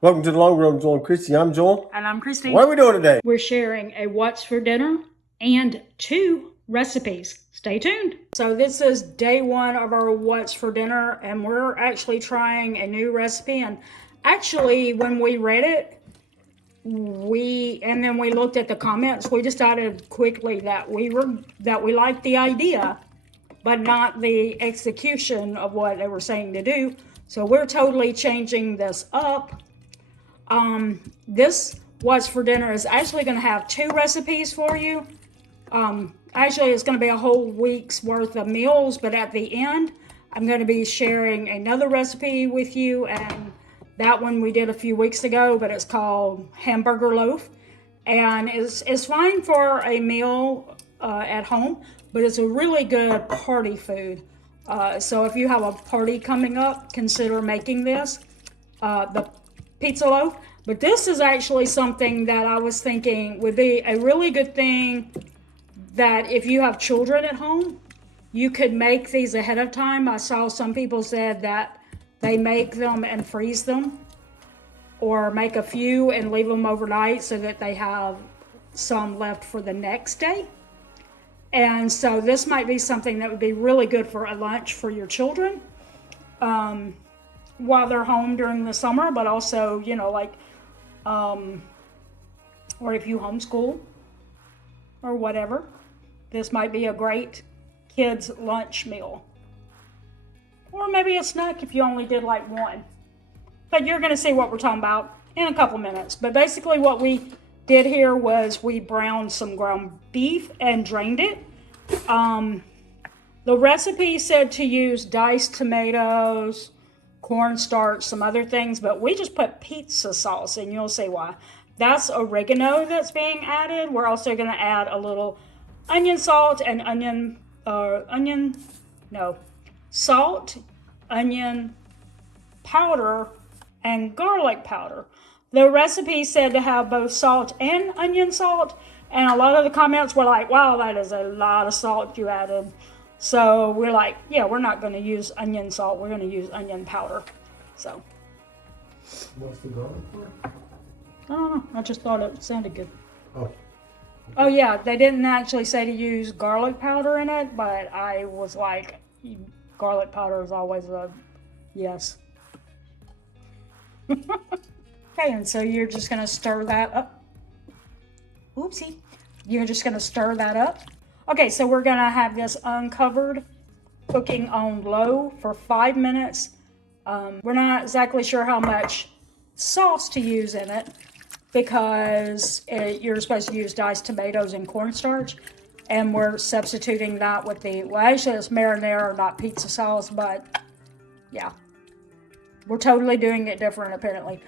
Welcome to the Long Road, Joel and Christy. I'm Joel. And I'm Christy. What are we doing today? We're sharing a what's for dinner and 2 recipes. Stay tuned. So this is day 1 of our what's for dinner, and we're actually trying a new recipe. And actually, when we read it, and then we looked at the comments, we decided quickly that we liked the idea, but not the execution of what they were saying to do. So we're totally changing this up. This what's for dinner is actually going to have 2 recipes for you. Actually, it's going to be a whole week's worth of meals, but at the end, I'm going to be sharing another recipe with you, and that one we did a few weeks ago, but it's called hamburger loaf, and it's fine for a meal at home, but it's a really good party food. So if you have a party coming up, consider making this, the pizza loaf. But this is actually something that I was thinking would be a really good thing, that if you have children at home, you could make these ahead of time. I saw some people said that they make them and freeze them, or make a few and leave them overnight so that they have some left for the next day. And so this might be something that would be really good for a lunch for your children while they're home during the summer, but also, or if you homeschool or whatever, this might be a great kids' lunch meal. Or maybe a snack if you only did like one. But you're going to see what we're talking about in a couple minutes. But basically what we did here was we browned some ground beef and drained it. The recipe said to use diced tomatoes, cornstarch, some other things, but we just put pizza sauce, and you'll see why. That's oregano that's being added. We're also going to add a little onion salt and salt, onion powder, and garlic powder. The recipe said to have both salt and onion salt, and a lot of the comments were like, wow, that is a lot of salt you added. So we're like, yeah, we're not going to use onion salt. We're going to use onion powder. So. What's the garlic for? I don't know. I just thought it sounded good. Oh. Oh, yeah. They didn't actually say to use garlic powder in it, but I was like, garlic powder is always a yes. Okay, and so you're just going to stir that up. Oopsie. You're just going to stir that up. Okay, so we're going to have this uncovered, cooking on low for 5 minutes. We're not exactly sure how much sauce to use in it, because you're supposed to use diced tomatoes and cornstarch, and we're substituting that with actually it's marinara, not pizza sauce, but yeah. We're totally doing it different, apparently.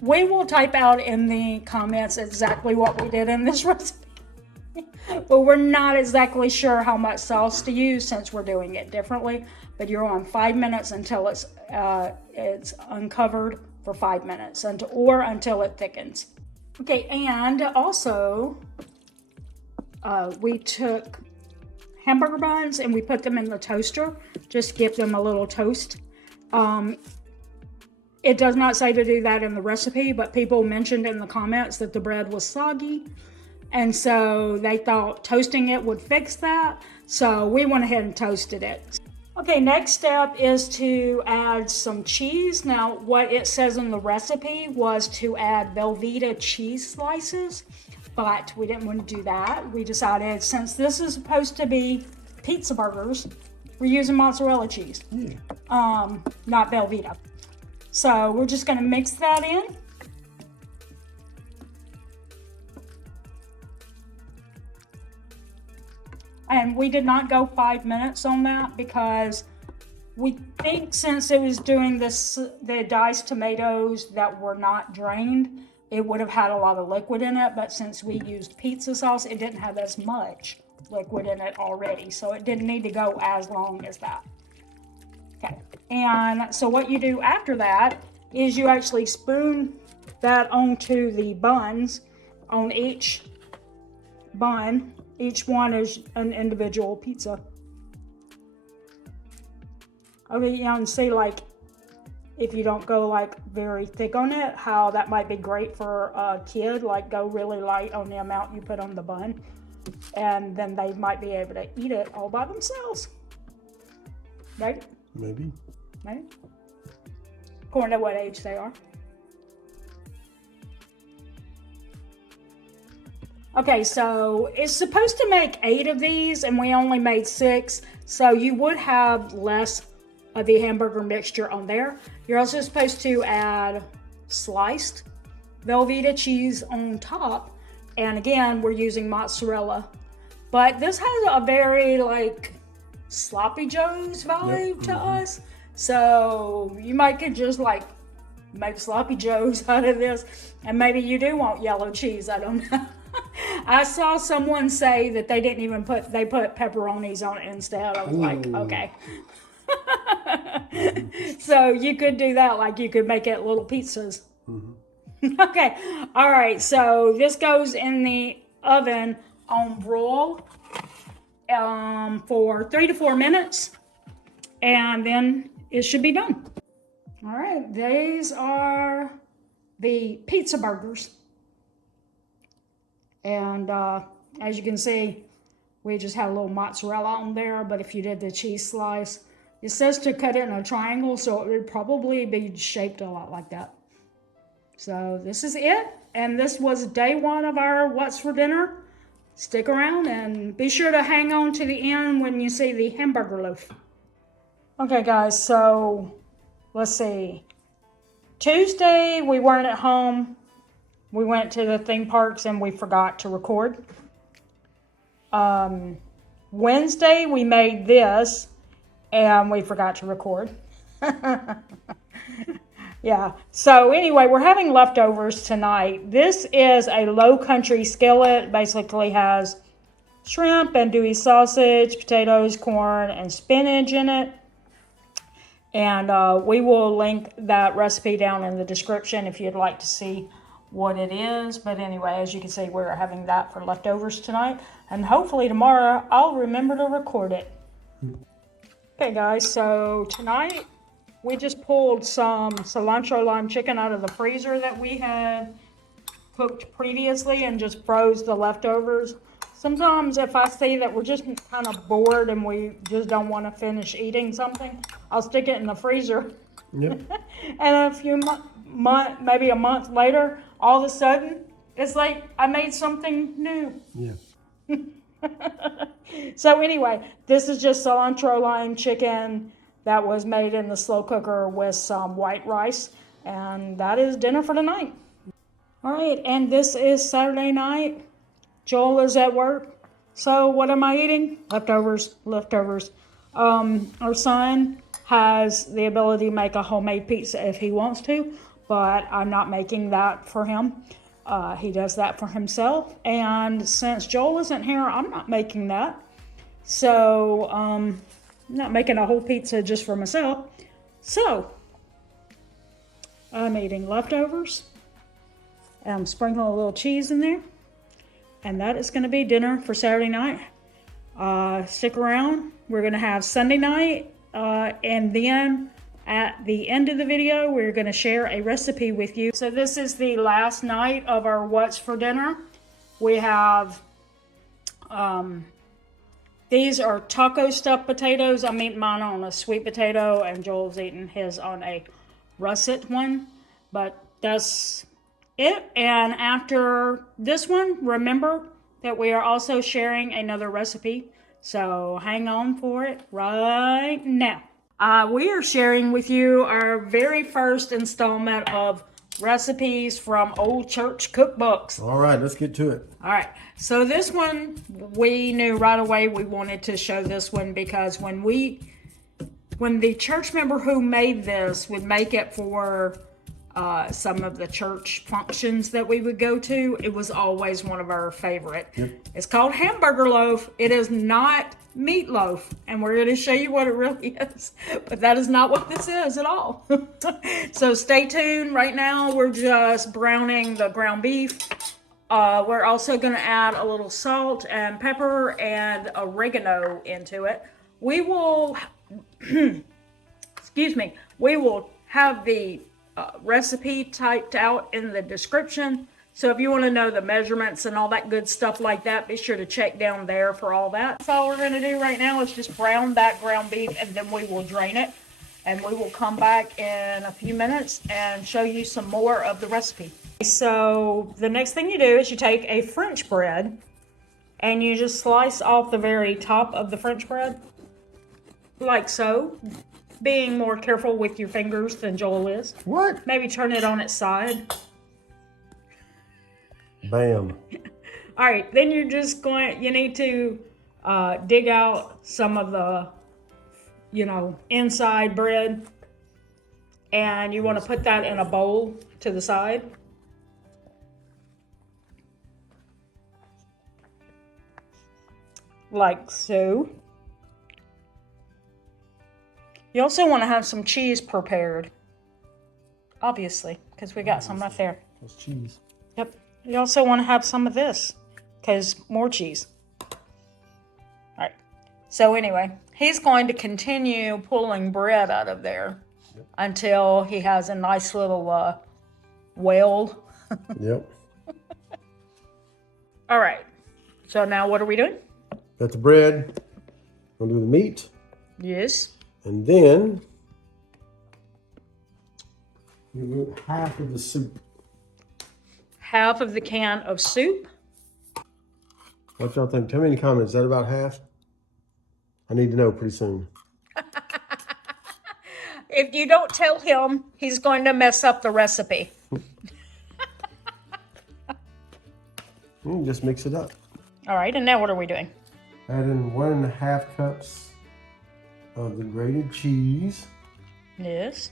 We will type out in the comments exactly what we did in this recipe. But we're not exactly sure how much sauce to use since we're doing it differently. But you're on 5 minutes until it's uncovered for 5 minutes, or until it thickens. Okay, and also we took hamburger buns and we put them in the toaster. Just give them a little toast. It does not say to do that in the recipe, but people mentioned in the comments that the bread was soggy. And so they thought toasting it would fix that. So we went ahead and toasted it. Okay, next step is to add some cheese. Now, what it says in the recipe was to add Velveeta cheese slices, but we didn't want to do that. We decided, since this is supposed to be pizza burgers, we're using mozzarella cheese, not Velveeta. So we're just going to mix that in. And we did not go 5 minutes on that, because we think since it was doing the diced tomatoes that were not drained, it would have had a lot of liquid in it. But since we used pizza sauce, it didn't have as much liquid in it already. So it didn't need to go as long as that. Okay, and so what you do after that is you actually spoon that onto the buns. On each bun, each one is an individual pizza. Okay, you can see, like, if you don't go like very thick on it, how that might be great for a kid, like go really light on the amount you put on the bun, and then they might be able to eat it all by themselves. Right? Maybe. Right? According to what age they are. Okay, so it's supposed to make 8 of these, and we only made 6, so you would have less of the hamburger mixture on there. You're also supposed to add sliced Velveeta cheese on top, and again, we're using mozzarella. But this has a very like sloppy joes vibe to us, so you might could just like make sloppy joes out of this, and maybe you do want yellow cheese, I don't know. I saw someone say that they didn't even put pepperonis on it instead. I was like, okay. So you could do that, like you could make it little pizzas. Okay, all right, so this goes in the oven on broil for 3 to 4 minutes, and then it should be done. All right, these are the pizza burgers. And as you can see, we just had a little mozzarella on there, but if you did the cheese slice, it says to cut it in a triangle, so it would probably be shaped a lot like that. So this is it, and this was day 1 of our What's for Dinner. Stick around and be sure to hang on to the end when you see the hamburger loaf. Okay guys, so let's see. Tuesday, we weren't at home. We went to the theme parks and we forgot to record. Wednesday, we made this and we forgot to record. Yeah, so anyway, we're having leftovers tonight. This is a Low Country skillet. Basically has shrimp, andouille sausage, potatoes, corn, and spinach in it. And we will link that recipe down in the description if you'd like to see what it is. But anyway, as you can see, we're having that for leftovers tonight, and hopefully tomorrow I'll remember to record it. Okay guys, so tonight we just pulled some cilantro lime chicken out of the freezer that we had cooked previously and just froze the leftovers. Sometimes if I see that we're just kind of bored and we just don't want to finish eating something, I'll stick it in the freezer. Yep. And a few maybe a month later, all of a sudden, it's like I made something new. Yeah. So anyway, this is just cilantro lime chicken that was made in the slow cooker with some white rice. And that is dinner for tonight. All right, and this is Saturday night. Joel is at work. So what am I eating? Leftovers. Our son has the ability to make a homemade pizza if he wants to, but I'm not making that for him. He does that for himself, and since Joel isn't here, I'm not making that. So I'm not making a whole pizza just for myself. So I'm eating leftovers. I'm sprinkling a little cheese in there, and that is going to be dinner for Saturday night. Stick around. We're going to have Sunday night, and then at the end of the video, we're going to share a recipe with you. So this is the last night of our What's for Dinner. We have, these are taco stuffed potatoes. I'm eating mine on a sweet potato, and Joel's eating his on a russet one. But that's it. And after this one, remember that we are also sharing another recipe. So hang on for it right now. We are sharing with you our very first installment of recipes from old church cookbooks. All right, let's get to it. All right, so this one, we knew right away we wanted to show this one because when the church member who made this would make it for some of the church functions that we would go to, it was always one of our favorite. Yep. It's called hamburger loaf. It is not meatloaf, and we're going to show you what it really is, but that is not what this is at all. So stay tuned. Right now we're just browning the ground beef. We're also going to add a little salt and pepper and oregano into it. We will excuse me, we will have the recipe typed out in the description. So if you want to know the measurements and all that good stuff like that, be sure to check down there for all that. That's all we're going to do right now is just brown that ground beef, and then we will drain it. And we will come back in a few minutes and show you some more of the recipe. So the next thing you do is you take a French bread and you just slice off the very top of the French bread, like so. Being more careful with your fingers than Joel is. What? Maybe turn it on its side. Bam. All right, then you're just you need to dig out some of the, inside bread. And you want to put that in a bowl to the side. Like so. You also want to have some cheese prepared. Obviously, because we got some right there. That's cheese. Yep. You also want to have some of this, because more cheese. All right. So anyway, he's going to continue pulling bread out of there until he has a nice little weld. Yep. All right. So now what are we doing? Got the bread. We'll do the meat. Yes. And then you do half of the soup. Half of the can of soup. What y'all think? Tell me in the comments. Is that about half? I need to know pretty soon. If you don't tell him, he's going to mess up the recipe. Just mix it up. All right, and now what are we doing? Add in 1.5 cups of the grated cheese. Yes.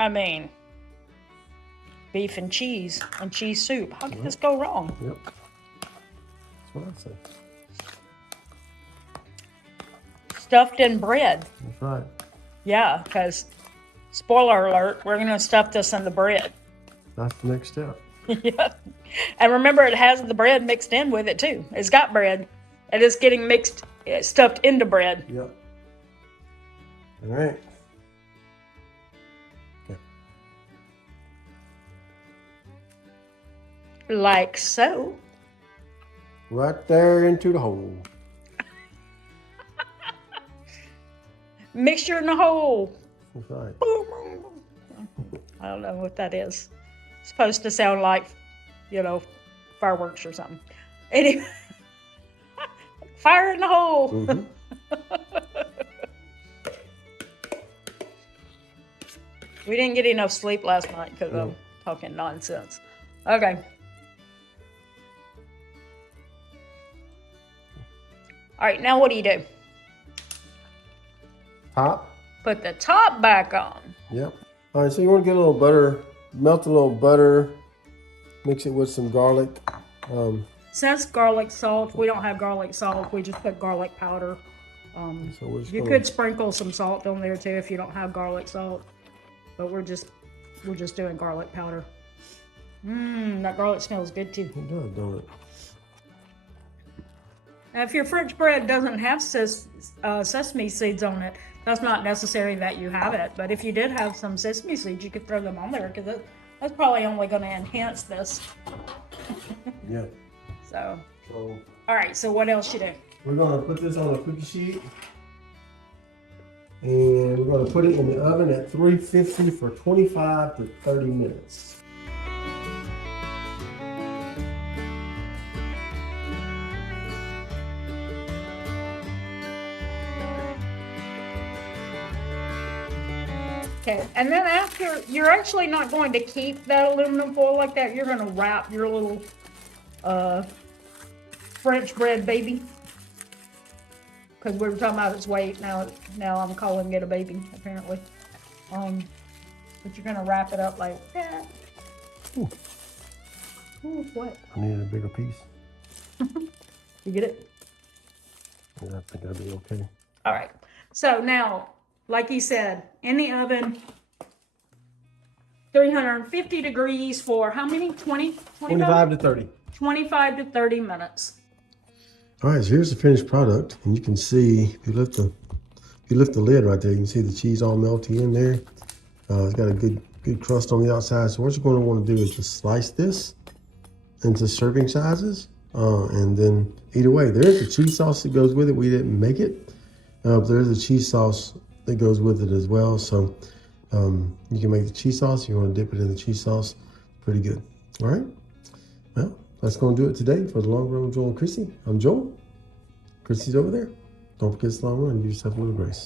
I mean, beef and cheese soup. How could this go wrong? Yep. That's what I'd say. Stuffed in bread. That's right. Yeah, because, spoiler alert, we're going to stuff this in the bread. That's the next step. Yeah. And remember, it has the bread mixed in with it, too. It's got bread. It is getting stuffed into bread. Yep. All right. Okay. Like so. Right there into the hole. Mixture in the hole. That's right. I don't know what that is. It's supposed to sound like, fireworks or something. Anyway, fire in the hole. Mm-hmm. We didn't get enough sleep last night because I'm talking nonsense. Okay. All right, now what do you do? Top. Put the top back on. Yep. All right, so you want to get a little butter, melt a little butter, mix it with some garlic. Says garlic salt. We don't have garlic salt. We just put garlic powder. So we're just You could sprinkle some salt on there too if you don't have garlic salt. But we're just doing garlic powder. That garlic smells good too. It does, don't it? Now, if your French bread doesn't have sesame seeds on it, that's not necessary that you have it. But if you did have some sesame seeds, you could throw them on there because that's probably only going to enhance this. Yeah. So, So all right. So what else you do? we're going to put this on a cookie sheet. And we're going to put it in the oven at 350 for 25 to 30 minutes. Okay, and then after, you're actually not going to keep that aluminum foil like that. You're going to wrap your little French bread baby. Because we were talking about its weight. Now I'm calling it a baby, apparently. But you're going to wrap it up like that. Ooh. Ooh, what? I needed a bigger piece. You get it? Yeah, I think that'll be okay. All right. So now, like he said, in the oven, 350 degrees for how many? 25 to 30. 25 to 30 minutes. All right, so here's the finished product. And you can see, if you lift the you lift the lid right there, you can see the cheese all melty in there. It's got a good crust on the outside. So what you're going to want to do is just slice this into serving sizes, and then eat away. There is a cheese sauce that goes with it. We didn't make it, but there's a cheese sauce that goes with it as well. So you can make the cheese sauce. You want to dip it in the cheese sauce. Pretty good. All right. Well, that's going to do it today for the Long Run with Joel and Chrissy. I'm Joel. Chrissy's over there. Don't forget to long run. Give yourself a little grace.